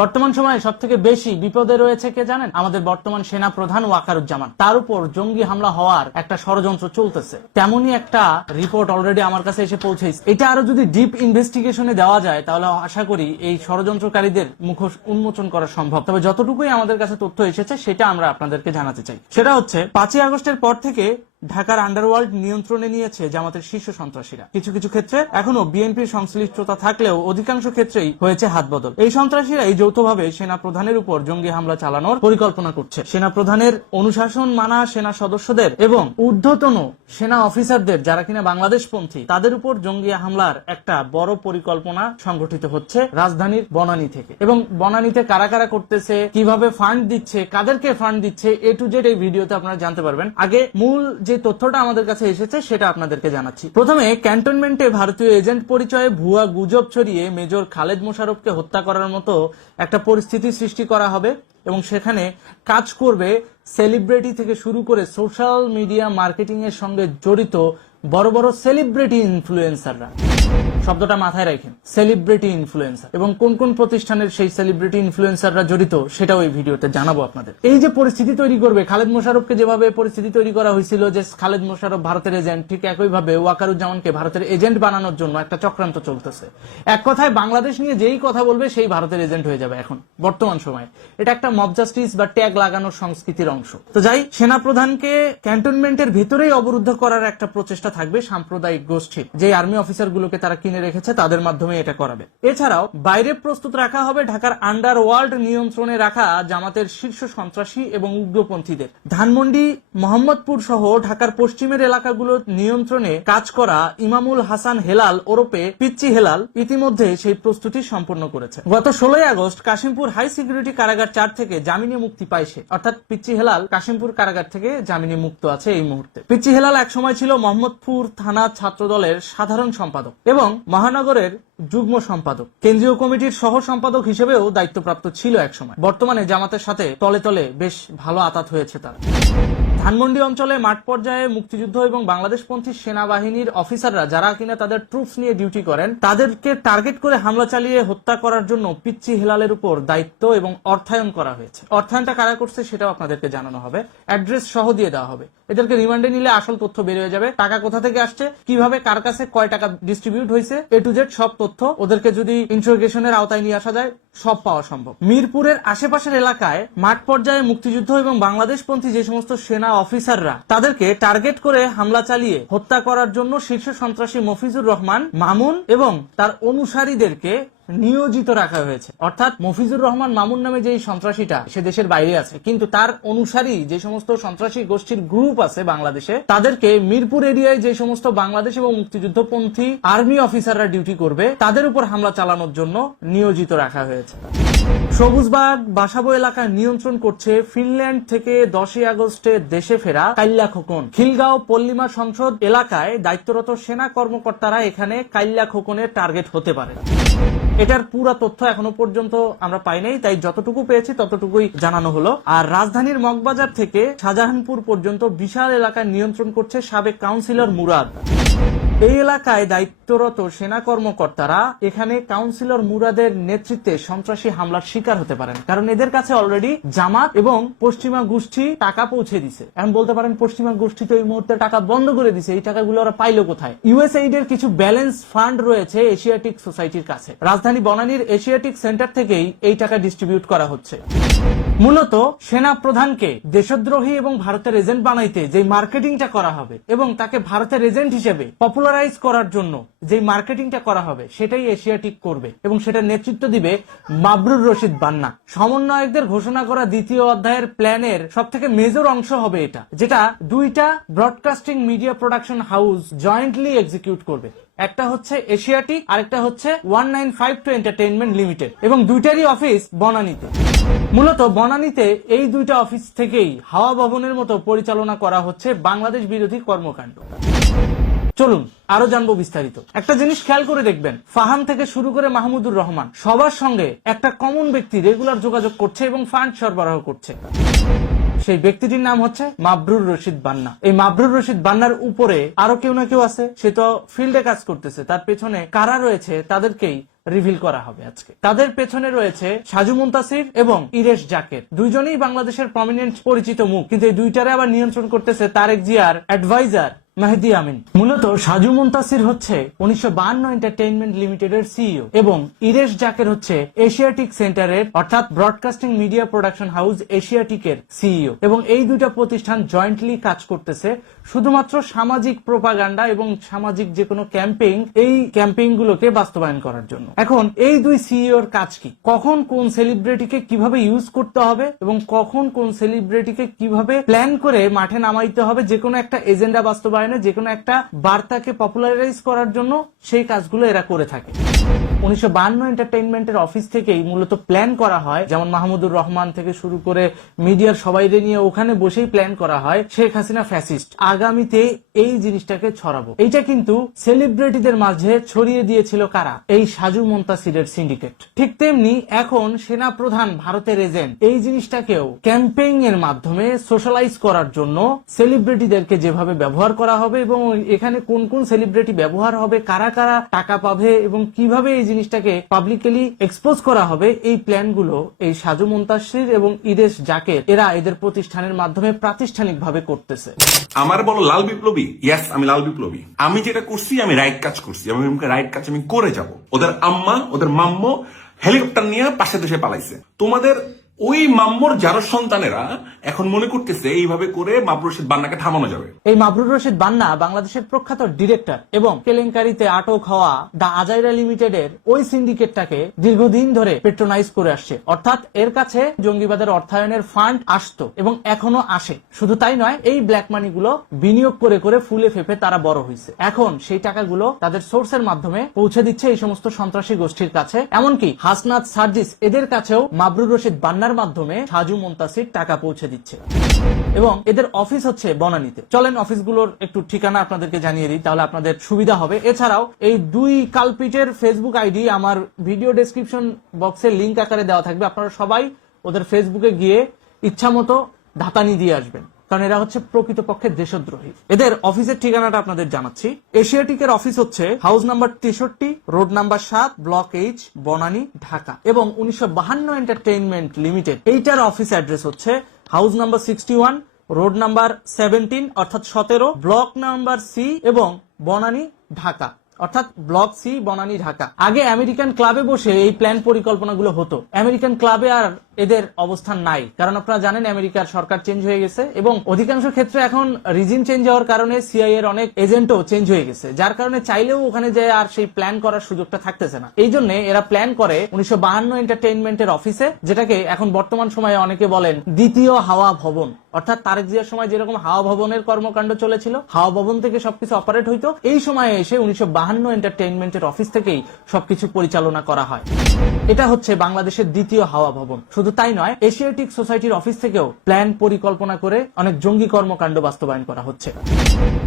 বর্তমান সময়ে সব থেকে বেশি বিপদে রয়েছে কে জানেন? আমাদের বর্তমান সেনা প্রধান ওয়াকারুজ্জামান। তার উপর জঙ্গি হামলা হওয়ার একটা ষড়যন্ত্র চলতেছে। তেমনই একটা রিপোর্ট অলরেডি আমার কাছে এসে পৌঁছেছে এটা আরও যদি ডিপ ইনভেস্টিগেশনে দেওয়া যায়, তাহলে আশা করি এই ষড়যন্ত্রকারীদের মুখোশ উন্মোচন করা সম্ভব। তবে যতটুকুই আমাদের কাছে তথ্য এসেছে, সেটা আমরা আপনাদেরকে জানাতে চাই। সেটা হচ্ছে, পাঁচই আগস্টের পর থেকে ঢাকার আন্ডারওয়ার্ল্ড নিয়ন্ত্রণে নিয়েছে জামাতের শীর্ষ সন্ত্রাসীরা। কিছু কিছু ক্ষেত্রে এখনও বিএনপির সংশ্লিষ্টতা থাকলেও অধিকাংশ ক্ষেত্রেই হয়েছে হাত বদল এই সন্ত্রাসীরাই যৌথভাবে সেনা প্রধানের উপর জঙ্গি হামলা চালানোর পরিকল্পনা করছে। সেনা প্রধানের অনুশাসন মানা সেনা সদস্যদের এবং ঊর্ধ্বতন সেনা অফিসারদের যারা কিনা বাংলাদেশ পন্থী তাদের উপর জঙ্গি হামলার একটা বড় পরিকল্পনা সংগঠিত হচ্ছে রাজধানীর বনানী থেকে। এবং বনানীতে কারা কারা করতেছে, কীভাবে ফান্ড দিচ্ছে, কাদেরকে ফান্ড দিচ্ছে এ টু জেড এই ভিডিওতে আপনারা জানতে পারবেন। আগে মূল যে তথ্যটা আমাদের কাছে এসেছে সেটা আপনাদেরকে জানাচ্ছি। প্রথমে, ক্যান্টনমেন্টে ভারতীয় এজেন্ট পরিচয়ে ভুয়া গুজব ছড়িয়ে মেজর খালেদ মোশারফকে হত্যা করার মতো একটা পরিস্থিতি সৃষ্টি করা হবে এবং সেখানে কাজ করবে সেলিব্রিটি থেকে শুরু করে সোশ্যাল মিডিয়া মার্কেটিং এর সঙ্গে জড়িত বড় বড় সেলিব্রিটি ইনফ্লুয়েন্সাররা। শব্দটা মাথায় রাখেন সেলিব্রিটি ইনফ্লুয়েন্সার এবং কোন কোন প্রতিষ্ঠানের সেই সেলিব্রিটি ইনফ্লুয়েন্সাররা জড়িত, সেটাও এই ভিডিওতে জানাব আপনাদের। এই যে পরিস্থিতি তৈরি করবে, খালেদ মোশারফকে যেভাবে পরিস্থিতি তৈরি করা হয়েছিল যে খালেদ মোশারফ ভারতের এজেন্ট ঠিক একইভাবে ওয়াকারুজ্জামানকে ভারতের এজেন্ট বানানোর জন্য একটা চক্রান্ত চলতেছে। এক কথায় বাংলাদেশ নিয়ে যেই কথা বলবে, সেই ভারতের এজেন্ট হয়ে যাবে এখন, বর্তমান সময়ে। এটা একটা মব জাস্টিস বা ট্যাগ লাগানোর সংস্কৃতির অংশ। তো যাই সেনা প্রধানকে ক্যান্টনমেন্টের ভেতরেই অবরুদ্ধ করার একটা প্রচেষ্টা থাকবে সাম্প্রদায়িক গোষ্ঠীর যে আর্মি অফিসার গুলোকে তারা কিনে রেখেছে, তাদের মাধ্যমে এটা করাবে। এছাড়াও, বাইরে প্রস্তুত রাখা হবে ঢাকার আন্ডার ওয়ার্ল্ড নিয়ন্ত্রণে রাখা জামাতের শীর্ষ সন্ত্রাসী এবং উগ্রপন্থীদের। ধানমন্ডি, মোহাম্মদপুর সহ ঢাকার পশ্চিমের এলাকাগুলোর নিয়ন্ত্রণে কাজ করা ইমামুল হাসান হেলাল ওরপে পিচ্চি হেলাল ইতিমধ্যে সেই প্রস্তুতি সম্পন্ন করেছে। গত ষোলোই আগস্ট কাশিমপুর হাই সিকিউরিটি কারাগার চার থেকে জামিনে মুক্তি সে। অর্থাৎ পিচ্চি হেলাল কাশিমপুর কারাগার থেকে জামিনে মুক্ত আছে এই মুহূর্তে। পিচ্চি হেলাল একসময় ছিল মোহাম্মদপুর থানা ছাত্র দলের সাধারণ সম্পাদক। এবং মহানগরের যুগ্ম সম্পাদক। কেন্দ্রীয় কমিটির সহ সম্পাদক হিসেবেও দায়িত্বপ্রাপ্ত ছিল একসময়। বর্তমানে জামাতের সাথে তলে তলে বেশ ভালো আতাত হয়েছে তার। ধানমন্ডি অঞ্চলে মাঠ পর্যায়ে মুক্তিযুদ্ধ এবং বাংলাদেশপন্থী সেনাবাহিনীর অফিসাররা যারা কিনা তাদের ট্রুপস নিয়ে ডিউটি করেন, তাদেরকে টার্গেট করে হামলা চালিয়ে হত্যা করার জন্য পিচ্চি হেলালের উপর দায়িত্ব এবং অর্থায়ন করা হয়েছে। অর্থায়নটা কারা করছে সেটাও আপনাদেরকে জানানো হবে। অ্যাড্রেস সহ দিয়ে দেওয়া হবে। এদেরকে রিমান্ডে নিলে আসল তথ্য বের হয়ে যাবে। টাকা কোথা থেকে আসছে? কীভাবে? কার কাছে? কয় টাকা ডিস্ট্রিবিউট হয়েছে? এ টু জেড সব তথ্য ওদেরকে যদি ইন্টারোগেশনের আওতায় নিয়ে আসা যায় সব পাওয়া সম্ভব। মিরপুরের আশেপাশের এলাকায় মাঠ পর্যায়ে মুক্তিযুদ্ধ এবং বাংলাদেশপন্থী যে সমস্ত সেনা অফিসাররা তাদেরকে টার্গেট করে হামলা চালিয়ে হত্যা করার জন্য শীর্ষ সন্ত্রাসী মফিজুর রহমান, মামুন এবং তার অনুসারীদেরকে নিয়োজিত রাখা হয়েছে। অর্থাৎ মফিজুর রহমান মামুন নামে যে সন্ত্রাসীটা, সে দেশের বাইরে আছে। কিন্তু তার অনুসারী যে সমস্ত সন্ত্রাসী গোষ্ঠীর গ্রুপ আছে বাংলাদেশে, তাদেরকে মিরপুর এরিয়ায় যে সমস্ত বাংলাদেশ এবং মুক্তিযুদ্ধপন্থী আর্মি অফিসাররা ডিউটি করবে, তাদের উপর হামলা চালানোর জন্য নিয়োজিত রাখা হয়েছে। সবুজবাগ বাসাবো এলাকায় নিয়ন্ত্রণ করছে ফিনল্যান্ড থেকে দশই আগস্টে দেশে ফেরা কাইল্লা খোকন। খিলগাঁও পল্লিমা সংসদ এলাকায় দায়িত্বরত সেনা কর্মকর্তারা এখানে কাইল্লা খোকনের টার্গেট হতে পারে। এটার পুরো তথ্য এখনও পর্যন্ত আমরা পাই নাই, তাই যতটুকু পেয়েছি ততটুকুই জানানো হলো। আর রাজধানীর মগবাজার থেকে শাহজাহানপুর পর্যন্ত বিশাল এলাকা নিয়ন্ত্রণ করছে সাবেক কাউন্সিলর মুরাদ। এই এলাকায় দায়িত্বরত সেনা কর্মকর্তারা এখানে কাউন্সিলর মুরাদের নেতৃত্বে সন্ত্রাসী হামলার শিকার হতে পারেন। কারণ এদের কাছে অলরেডি জামাত এবং পশ্চিমা গোষ্ঠী টাকা পৌঁছে দিছে। এখন বলতে পারেন, পশ্চিমা গোষ্ঠী তো এই মুহূর্তে টাকা বন্ধ করে দিছে। এই টাকাগুলো ওরা পাইলো কোথায়? ইউএসএইড এর কিছু ব্যালেন্স ফান্ড রয়েছে এশিয়াটিক সোসাইটির কাছে। রাজধানী বনানীর এশিয়াটিক সেন্টার থেকেই এই টাকা ডিস্ট্রিবিউট করা হচ্ছে। মূলত সেনা প্রধানকে দেশদ্রোহী এবং ভারতের এজেন্ট বানাইতে যে মার্কেটিংটা করা হবে এবং তাকে ভারতের এজেন্ট হিসেবে পপুলারাইজ করার জন্য যে মার্কেটিংটা করা হবে, সেটাই এশিয়াটিক করবে এবং সেটা নেতৃত্ব দিবে মাবরুর রশিদ বান্না। সমন্বয়কদের ঘোষণা করা দ্বিতীয় অধ্যায়ের প্ল্যানের সব থেকে মেজর অংশ হবে এটা, যেটা দুইটা broadcasting media production house jointly execute করবে। একটা হচ্ছে এশিয়াটিক আরেকটা হচ্ছে one nine five two entertainment limited এবং দুইটারই অফিস বনানীতে। মূলত বনানীতে এই দুইটা অফিস থেকেই হাওয়া ভবনের মতো পরিচালনা করা হচ্ছে বাংলাদেশ বিরোধী কর্মকাণ্ড। চলুন, আরও জানব বিস্তারিত। একটা জিনিস খেয়াল করে দেখবেন, ফাহাম থেকে শুরু করে মাহমুদুর রহমান, সবার সঙ্গে একটা কমন ব্যক্তি রেগুলার যোগাযোগ করছে এবং ফান্ড সরবরাহ করছে। সেই ব্যক্তিটির নাম হচ্ছে মাবরুর রশিদ বান্না। এই মাবরুর রশিদ বান্নার উপরে আরও কেউ না কেউ আছে, সে তো ফিল্ডে কাজ করতেছে, তার পেছনে কারা রয়েছে তাদেরকেই রিভিল করা হবে আজকে। তাদের পেছনে রয়েছে সাজু মুন্তাসির এবং ইরেশ জাকের। দুইজনেই বাংলাদেশের প্রমিনেন্ট পরিচিত মুখ, কিন্তু এই দুইটারে আবার নিয়ন্ত্রণ করতেছে তারেক জিয়ার অ্যাডভাইজার মেহেদি আমিন। মূলত সাজু মুন্তাসির হচ্ছে উনিশশো বাহান্ন এন্টারটেইনমেন্ট লিমিটেডের সিইও এবং ইরেশ জাকের হচ্ছে এশিয়াটিক সেন্টারের, অর্থাৎ ব্রডকাস্টিং মিডিয়া প্রোডাকশন হাউস এশিয়াটিকের সিইও এবং এই দুইটা প্রতিষ্ঠান জয়েন্টলি কাজ করতেছে। শুধুমাত্র সামাজিক প্রোপাগান্ডা এবং সামাজিক যে কোনো ক্যাম্পেইন এই ক্যাম্পেইন গুলোকে বাস্তবায়ন করার জন্য। এখন এই দুই সিইও সিইওর কাজ কি? কখন কোন সেলিব্রিটিকে কীভাবে ইউজ করতে হবে এবং কখন কোন সেলিব্রিটিকে কীভাবে প্ল্যান করে মাঠে নামাইতে হবে যে কোনো একটা এজেন্ডা বাস্তবায়নে যে কোনো একটা বার্তাকে পপুলারাইজ করার জন্য সেই কাজগুলো এরা করে থাকে। উনিশশো বান্ন এন্টারটেইনমেন্টের অফিস থেকেই মূলত প্ল্যান করা হয়, যেমন মাহমুদুর রহমান থেকে শুরু করে মিডিয়ার সবাইরে নিয়ে ওখানে বসেই প্ল্যান করা হয়, শেখ হাসিনা ফ্যাসিস্ট আগামীতে এই জিনিসটাকে ছড়াবো। এইটা কিন্তু সেলিব্রিটিদের মাঝে ছড়িয়ে দিয়েছিল কারা? এই সাজু মন্তাসিরের সিন্ডিকেট ঠিক তেমনি এখন সেনা প্রধান ভারতের এজেন্ট এই জিনিসটাকেও ক্যাম্পেইন এর মাধ্যমে সোশ্যালাইজ করার জন্য সেলিব্রিটিদেরকে যেভাবে ব্যবহার করা হবে এবং এখানে কোন কোন সেলিব্রিটি ব্যবহার হবে, কারা কারা টাকা পাবে এবং কীভাবে এই জিনিসটাকে পাবলিকলি এক্সপোজ করা হবে, এই প্ল্যানগুলো এই সাজু মুন্তাসির এবং ইদেশ জাকের, এরা এদের প্রতিষ্ঠানের মাধ্যমে প্রাতিষ্ঠানিক ভাবে করতেছে। আমার বলো লাল বিপ্লবী? ইয়াস আমি লাল বিপ্লবী। আমি যেটা করছি, আমি রাইট কাজ করছি। আমি রাইট কাজ আমি করে যাব। ওদের আম্মা, ওদের মাম্মো হেলিকপ্টার নিয়ে পাশে দেশে পালাইছে। তোমাদের ওই মাম্মর যারো সন্তানেরা এখন মনে করতেছে এইভাবে করে মাবরুর রশিদ বান্নাকে থামানো যাবে। এই মাবরুর রশিদ বান্না বাংলাদেশের প্রখ্যাত ডিরেক্টর এবং কেলেঙ্কারিতে আটক হওয়া দা আজাইরা লিমিটেডের ওই সিন্ডিকেটটাকে দীর্ঘদিন ধরে পেট্রোনাইজ করে আসছে। অর্থাৎ এর কাছে জঙ্গিবাদের অর্থায়নের ফান্ড আসতো এবং এখনও আসে। শুধু তাই নয়, এই ব্ল্যাক মানি গুলো বিনিয়োগ করে করে ফুলে ফেপে তারা বড় হয়েছে এখন সেই টাকাগুলো তাদের সোর্সের মাধ্যমে পৌঁছে দিচ্ছে এই সমস্ত সন্ত্রাসী গোষ্ঠীর কাছে। এমনকি হাসনাত সার্জিস এদের কাছেও মাবরুর রশিদ বান্নার মাধ্যমে সাজু মুন্তাসির টাকা পৌঁছে দিচ্ছে। এবং এদের অফিস হচ্ছে বনানীতে। চলেন অফিসগুলোর একটু ঠিকানা আপনাদেরকে জানিয়ে দিই, তাহলে আপনাদের সুবিধা হবে। এছাড়াও এই দুই কালপিটের ফেসবুক আইডি আমার ভিডিও ডেসক্রিপশন বক্সে লিংক আকারে দেওয়া থাকবে। আপনারা সবাই ওদের ফেসবুকে গিয়ে ইচ্ছামতো ধাতানি দিয়ে আসবেন। কারণ এরা হচ্ছে প্রকৃতপক্ষে দেশদ্রোহী। এদের অফিসের ঠিকানাটা আপনাদের জানাচ্ছি। এশিয়াটিকের অফিস হচ্ছে হাউস নাম্বার তেষট্টি, রোড নাম্বার সাত, ব্লক এইচ, বনানী, ঢাকা। এবং উনিশশো বাহান্ন এন্টারটেইনমেন্ট লিমিটেড। এইটার অফিস অ্যাড্রেস হচ্ছে house number sixty one, road number seventeen, অর্থাৎ সতেরো, ব্লক নাম্বার সি এবং বনানী, ঢাকা। অর্থাৎ ব্লক সি, বনানী, ঢাকা। আগে আমেরিকান ক্লাবে বসে এই প্ল্যান পরিকল্পনাগুলো হতো। আমেরিকান ক্লাবে আর এদের অবস্থান নাই। কারণ আপনারা জানেন, আমেরিকার সরকার চেঞ্জ হয়ে গেছে এবং অধিকাংশ ক্ষেত্রে এখন রিজিম চেঞ্জ হওয়ার কারণে সিআই এর অনেক এজেন্টও চেঞ্জ হয়ে গেছে। যার কারণে চাইলেও ওখানে যে আর সেই প্ল্যান করার সুযোগটা থাকতেছে না। এই জন্য এরা প্ল্যান করে উনিশশো বাহান্ন এন্টারটেইনমেন্টের অফিসে যেটাকে এখন বর্তমান সময়ে অনেকে বলেন দ্বিতীয় হাওয়া ভবন। অর্থাৎ তারেক জিয়ার সময় যেরকম হাওয়া ভবনের কর্মকাণ্ড চলেছিল, হাওয়া ভবন থেকে সবকিছু অপারেট হইতো, এই সময়ে এসে উনিশশো বাহান্ন এন্টারটেইনমেন্টের অফিস থেকেই সবকিছু পরিচালনা করা হয়। এটা হচ্ছে বাংলাদেশের দ্বিতীয় হাওয়া ভবন। শুধু তাই নয়, এশিয়াটিক সোসাইটির অফিস থেকেও প্ল্যান পরিকল্পনা করে অনেক জঙ্গি কর্মকাণ্ড বাস্তবায়ন করা হচ্ছে।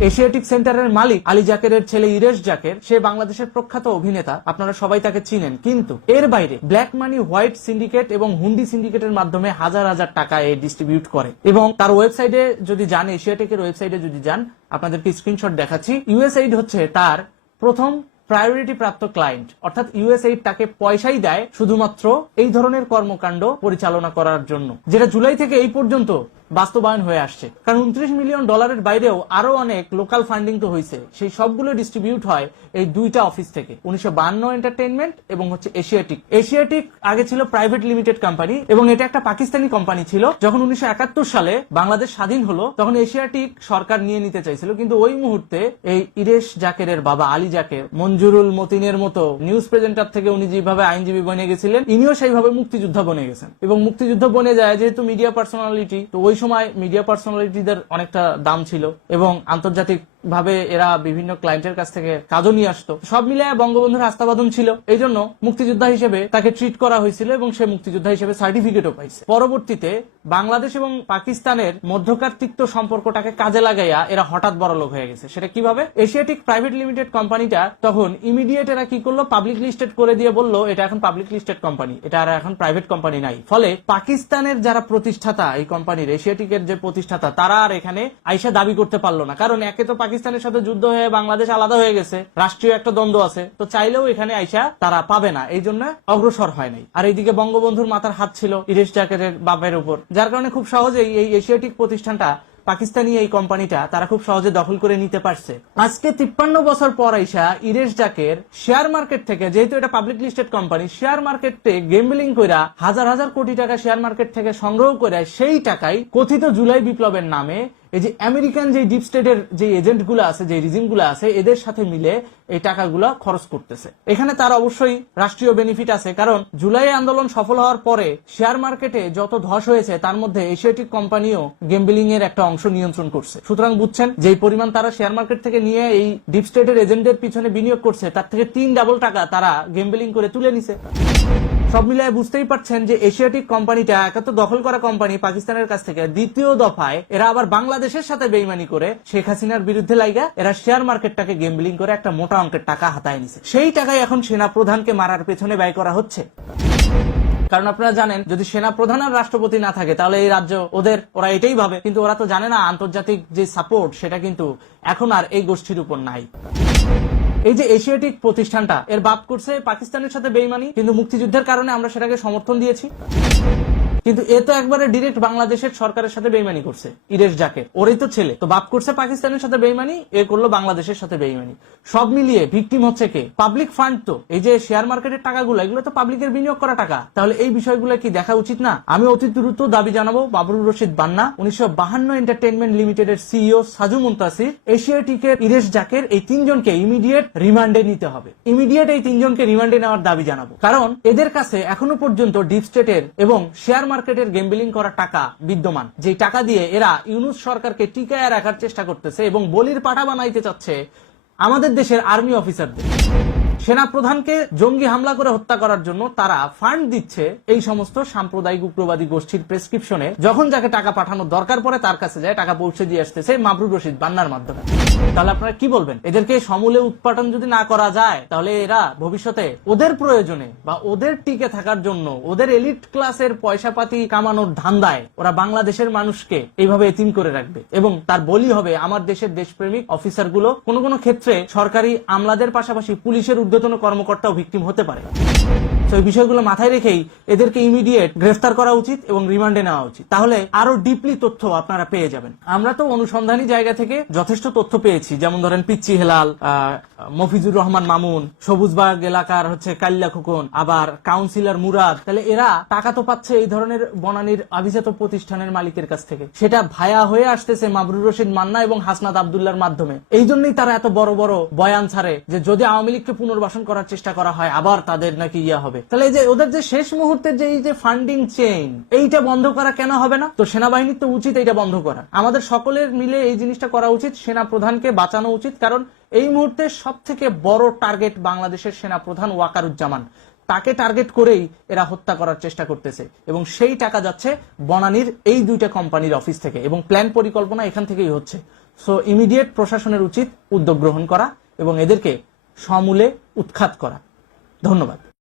এশিয়াটিক সেন্টারের মালিক আলী জাকেরের ছেলে ইরেশ জাকের, সে বাংলাদেশের প্রখ্যাত অভিনেতা, আপনারা সবাই তাকে চিনেন, কিন্তু এর বাইরে ব্ল্যাক মানি, হোয়াইট সিন্ডিকেট এবং হুন্ডি সিন্ডিকেটের মাধ্যমে হাজার হাজার টাকা এ ডিস্ট্রিবিউট করে। এবং তার ওয়েবসাইটে যদি যান, এশিয়াটেকের ওয়েবসাইটে যদি যান, আপনাদেরকে স্ক্রিনশট দেখাচ্ছি। ইউএসআইড হচ্ছে তার প্রথম প্রায়োরিটি প্রাপ্ত ক্লায়েন্ট অর্থাৎ ইউএসএইড তাকে পয়সাই দেয় শুধুমাত্র এই ধরনের কর্মকাণ্ড পরিচালনা করার জন্য, যেটা জুলাই থেকে এই পর্যন্ত বাস্তবায়ন হয়ে আসছে। কারণ উনত্রিশ মিলিয়ন ডলারের বাইরেও আরও অনেক লোকাল ফান্ডিং তো হয়েছে সেই সবগুলো ডিস্ট্রিবিউট হয় এই দুইটা অফিস থেকে। উনিশশো বান্ন এন্টারটেনমেন্ট এবং হচ্ছে এশিয়াটিক। এশিয়াটিক আগে ছিল প্রাইভেট লিমিটেড কোম্পানি এবং এটা একটা পাকিস্তানি কোম্পানি ছিল। যখন উনিশশো একাত্তর সালে বাংলাদেশ স্বাধীন হলো, তখন এশিয়াটিক সরকার নিয়ে নিতে চাইছিল। কিন্তু ওই মুহূর্তে এই ইরেশ জাকেরের বাবা আলী জাকের, মঞ্জুরুল মতিনের মতো নিউজ প্রেজেন্টার থেকে উনি যেভাবে আইনজীবী বনে গেছিলেন, ইনিও সেইভাবে মুক্তিযোদ্ধা বনে গেছেন। এবং মুক্তিযুদ্ধ বনে যায় যেহেতু মিডিয়া পার্সোনালিটি তো ওই সময় মিডিয়া পার্সোনালিটিদের অনেকটা দাম ছিল এবং আন্তর্জাতিক ভাবে এরা বিভিন্ন ক্লায়েন্টের কাছ থেকে কাজও নিয়ে আসতো। সব মিলে বঙ্গবন্ধুর আস্থাবাদন ছিল। এই জন্য মুক্তিযোদ্ধা হিসেবে তাকে ট্রিট করা হয়েছিল এবং সে মুক্তিযোদ্ধা হিসেবে সার্টিফিকেটও পাইছে। পরবর্তীতে বাংলাদেশ এবং পাকিস্তানের মধ্যকার তিক্ত সম্পর্কটাকে কাজে লাগাইয়া এরা হঠাৎ বড় লোক হয়ে গেছে। সেটা কীভাবে? এশিয়াটিক প্রাইভেট লিমিটেড কোম্পানিটা তখন ইমিডিয়েট এরা কি করল? পাবলিক লিস্টেড করে দিয়ে বলল, এটা এখন পাবলিক লিস্টেড কোম্পানি এটা আর এখন প্রাইভেট কোম্পানি নাই। ফলে পাকিস্তানের যারা প্রতিষ্ঠাতা এই কোম্পানির এশিয়াটিকের যে প্রতিষ্ঠাতা, তারা আর এখানে আইসা দাবি করতে পারল না। কারণ একে তো পাকিস্তানের সাথে যুদ্ধ হয়ে বাংলাদেশ আলাদা হয়ে গেছে, রাষ্ট্রীয় একটা দ্বন্দ্ব আছে, তো চাইলেও এখানে আইসা তারা পাবে না। এই জন্য অগ্রসর হয় নাই। আর এইদিকে বঙ্গবন্ধুর মাথার হাত ছিল ইরেশ জাকেরের বাপের উপর। যার কারণে খুব সহজেই এই এশিয়াটিক প্রতিষ্ঠানটা, পাকিস্তানি এই কোম্পানিটা, তারা খুব সহজে দখল করে নিতে পারছে। আজকে তিপ্পান্ন বছর পর আইসা ইরেশ জাকের শেয়ার মার্কেট থেকে, যেহেতু এটা পাবলিক লিস্টেড কোম্পানি শেয়ার মার্কেটে গেমবিলিং কইরা হাজার হাজার কোটি টাকা শেয়ার মার্কেট থেকে সংগ্রহ করে সেই টাকায় কথিত জুলাই বিপ্লবের নামে এই যে আমেরিকান যে ডিপ স্টেটের যে এজেন্টগুলো আছে যে রিজিমগুলো আছে, এদের সাথে মিলে এই টাকাগুলো খরচ করতেছে। এখানে তার অবশ্যই রাষ্ট্রীয় বেনিফিট আছে, কারণ জুলাই আন্দোলন সফল হওয়ার পরে শেয়ার মার্কেটে যত ধস হয়েছে, তার মধ্যে এশিয়াটিক কোম্পানিও গেমবিলিং এর একটা অংশ নিয়ন্ত্রণ করছে। সুতরাং বুঝছেন যে পরিমাণ তারা শেয়ার মার্কেট থেকে নিয়ে এই ডিপ স্টেটের এজেন্টের পিছনে বিনিয়োগ করছে, তার থেকে তিন ডাবল টাকা তারা গেমবিলিং করে তুলে নিছে। সব মিলিয়ে বুঝতেই পারছেন যে এশিয়াটিক কোম্পানিটা একে তো দখল করা কোম্পানি পাকিস্তানের কাছ থেকে দ্বিতীয় দফায় এরা আবার বাংলাদেশের সাথে বেইমানি করে শেখ হাসিনার বিরুদ্ধে লাইগা এরা শেয়ার মার্কেটটাকে গেমবিলিং করে একটা মোটা অঙ্কের টাকা হাতায় নিছে। সেই টাকাই এখন সেনা প্রধানকে মারার পেছনে ব্যয় করা হচ্ছে। কারণ আপনারা জানেন, যদি সেনা প্রধান আর রাষ্ট্রপতি না থাকে, তাহলে এই রাজ্য ওদের, ওরা এটাই ভাবে। কিন্তু ওরা তো জানে না, আন্তর্জাতিক যে সাপোর্ট সেটা কিন্তু এখন আর এই গোষ্ঠীর উপর নাই। এই যে এশিয়াটিক প্রতিষ্ঠানটা, এর বাপ করছে পাকিস্তানের সাথে বেইমানি, কিন্তু মুক্তিযুদ্ধের কারণে আমরা সেটাকে সমর্থন দিয়েছি। কিন্তু এ তো একবারে ডিরেক্ট বাংলাদেশের সরকারের সাথে বেইমানি করছে। ইরেশ জাকের ওরই তো ছেলে। তো বাপ করছে পাকিস্তানের সাথে বেইমানি, এ করল বাংলাদেশের সাথে বেইমানি। সব মিলিয়ে ভিকটিম হচ্ছে কে? পাবলিক ফান্ড তো। এই যে শেয়ার মার্কেটের টাকাগুলো, এগুলো তো পাবলিকের বিনিয়োগ করা টাকা। তাহলে এই বিষয়গুলো কি দেখা উচিত না? আমি অতি দ্রুত দাবি জানাব বাবরুর রশিদ বান্না, উনিশশো বাহান্ন এন্টারটেনমেন্ট লিমিটেডের সিইও সাজু মুন্তাসির। এশিয়াটিকের ইরেশ জাকের এই তিনজনকে ইমিডিয়েট রিমান্ডে নিতে হবে। ইমিডিয়েট এই তিনজনকে রিমান্ডে নেওয়ার দাবি জানাব। কারণ এদের কাছে এখনও পর্যন্ত ডিপ স্টেটের এবং শেয়ার মার্কেটের গেমবিলিং করা টাকা বিদ্যমান। যে টাকা দিয়ে এরা ইউনুস সরকারকে টিকায় রাখার চেষ্টা করতেছে এবং বলির পাঠা বানাইতে চাচ্ছে আমাদের দেশের আর্মি অফিসারদের সেনা প্রধানকে জঙ্গি হামলা করে হত্যা করার জন্য তারা ফান্ড দিচ্ছে এই সমস্ত সাম্প্রদায়িক উগ্রবাদী গোষ্ঠীর প্রেসক্রিপশনে। যখন যাকে টাকা পাঠানোর দরকার পড়ে তার কাছে যায়, টাকা পৌঁছে দিয়ে আসতেছে মাবরুর রশিদ বান্নার মাধ্যমে। তাহলে আপনারা কি বলবেন? এদেরকে সমূলে উৎপাদন যদি না করা যায়, তাহলে এরা ভবিষ্যতে ওদের প্রয়োজনে বা ওদের টিকে থাকার জন্য, ওদের এলিট ক্লাসের পয়সা পাতি কামানোর ধান্দায় ওরা বাংলাদেশের মানুষকে এইভাবে এতিম করে রাখবে। এবং তার বলি হবে, আমার দেশের দেশপ্রেমিক অফিসারগুলো কোনো কোনো ক্ষেত্রে সরকারি আমলাদের পাশাপাশি পুলিশের ঊর্ধ্বতন কর্মকর্তাও ভিকটিম হতে পারে তো এই বিষয়গুলো মাথায় রেখেই এদেরকে ইমিডিয়েট গ্রেফতার করা উচিত এবং রিমান্ডে নেওয়া উচিত। তাহলে আরও ডিপলি তথ্য আপনারা পেয়ে যাবেন। আমরা তো অনুসন্ধানী জায়গা থেকে যথেষ্ট তথ্য পেয়েছি, যেমন ধরেন পিচ্চি হেলাল মফিজুর রহমান মামুন, সবুজবাগ এলাকার হচ্ছে কাল্লা খোকন, আবার কাউন্সিলর মুরাদ। তাহলে এরা টাকা তো পাচ্ছে এই ধরনের বনানীর অভিজাত প্রতিষ্ঠানের মালিকের কাছ থেকে। সেটা ভায়া হয়ে আসতেছে মাবরুর রশিদ মান্না এবং হাসনাত আবদুল্লার মাধ্যমে। এই জন্যই তারা এত বড় বড় বয়ান ছাড়ে যে যদি আওয়ামী লীগকে পুনর্বাসন করার চেষ্টা করা হয়, আবার তাদের নাকি ইয়া হবে। তাহলে এই যে ওদের যে শেষ মুহূর্তের যে এই যে ফান্ডিং চেইন এইটা বন্ধ করা কেন হবে না? তো সেনাবাহিনীর তো উচিত এইটা বন্ধ করা। আমাদের সকলের মিলে এই জিনিসটা করা উচিত সেনা প্রধানকে বাঁচানো উচিত, কারণ এই মুহূর্তে সব থেকে বড় টার্গেট বাংলাদেশের সেনা প্রধান ওয়াকারুজ্জামান। তাকে টার্গেট করেই এরা হত্যা করার চেষ্টা করতেছে, এবং সেই টাকা যাচ্ছে বনানীর এই দুইটা কোম্পানির অফিস থেকে, এবং প্ল্যান পরিকল্পনা এখান থেকেই হচ্ছে। সো ইমিডিয়েট প্রশাসনের উচিত উদ্যোগ গ্রহণ করা, এবং এদেরকে সমূলে উৎখাত করা। ধন্যবাদ।